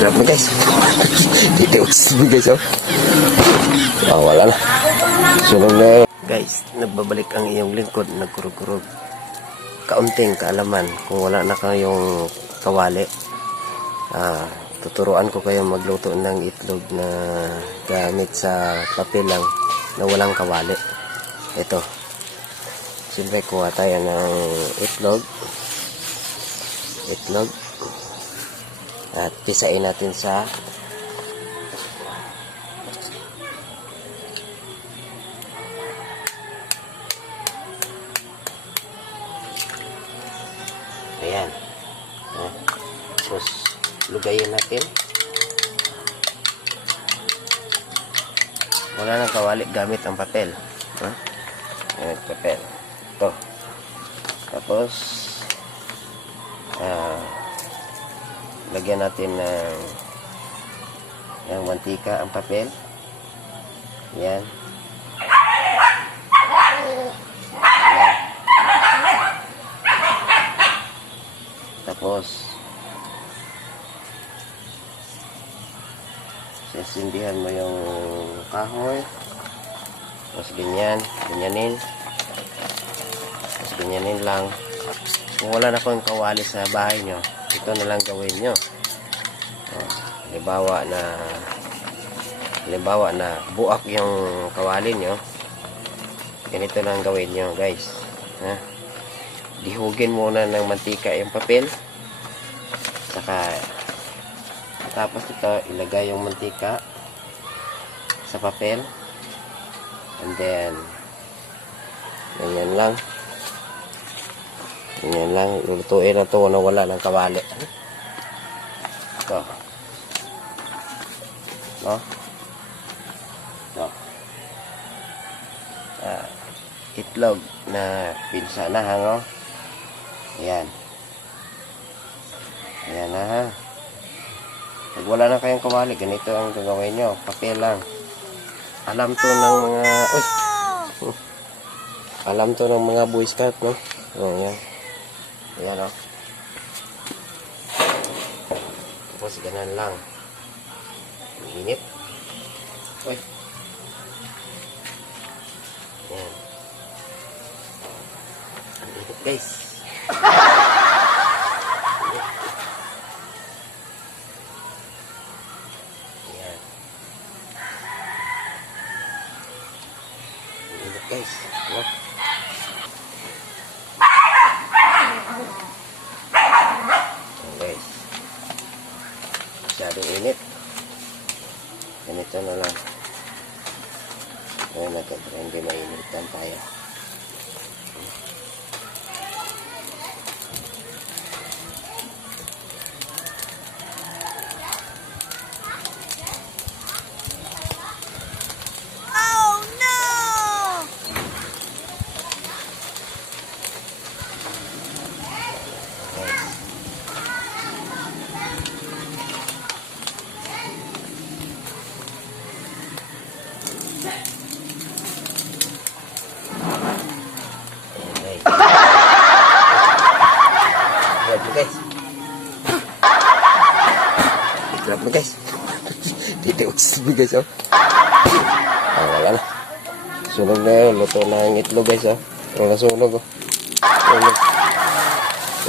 Grab mo guys. Titiwas mo guys oh. Wala na. Sunod na yun. Guys, nagbabalik ang iyong lingkod. Nagkurog-kurog. Kaunting kaalaman. Kung wala na kayong kawali, tuturuan ko kayo magluto ng itlog na gamit sa papel lang na walang kawali. Ito. Siyempre kuha tayo ng itlog. At pisain natin sa ayan. Tapos lugayin natin. Wala nang kawali gamit ang papel. Ayan, papel. Ito. Tapos lagyan natin ng mantika ang papel. Yan. Tapos sisindihan mo yung kahoy. Tapos ganyanin lang. Kung wala na kong kawali sa bahay nyo, ito na lang gawin nyo. Halimbawa na buak yung kawali nyo, ganito lang gawin nyo guys. Dihugin muna ng mantika yung papel, saka tapos ito ilagay yung mantika sa papel, and then ganyan lang lulutuin na ito na wala ng kawali. Ito itlog na pinsanahan. Ayan na. Pag wala na kayong kawali, ganito ang gagawin nyo, papel lang. Alam to ng mga Boy Scout, no? Ayan tapos ganun lang. Init. Ayan. Ang init guys. Ayan. Ang init guys. Masyadong init. Ganito na lang. Ayan natin. Hindi mainitan tayo. Grab mo guys. Titiwas mo guys oh. Wala na. Sunog na yun. Luto na ang itlog guys oh. Wala sunog oh.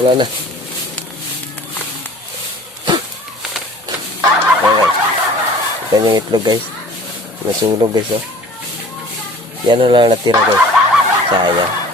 Wala na. Ayan guys. Ito yung itlog guys. Nasunog guys oh. Yan na lang natira guys. Sayang.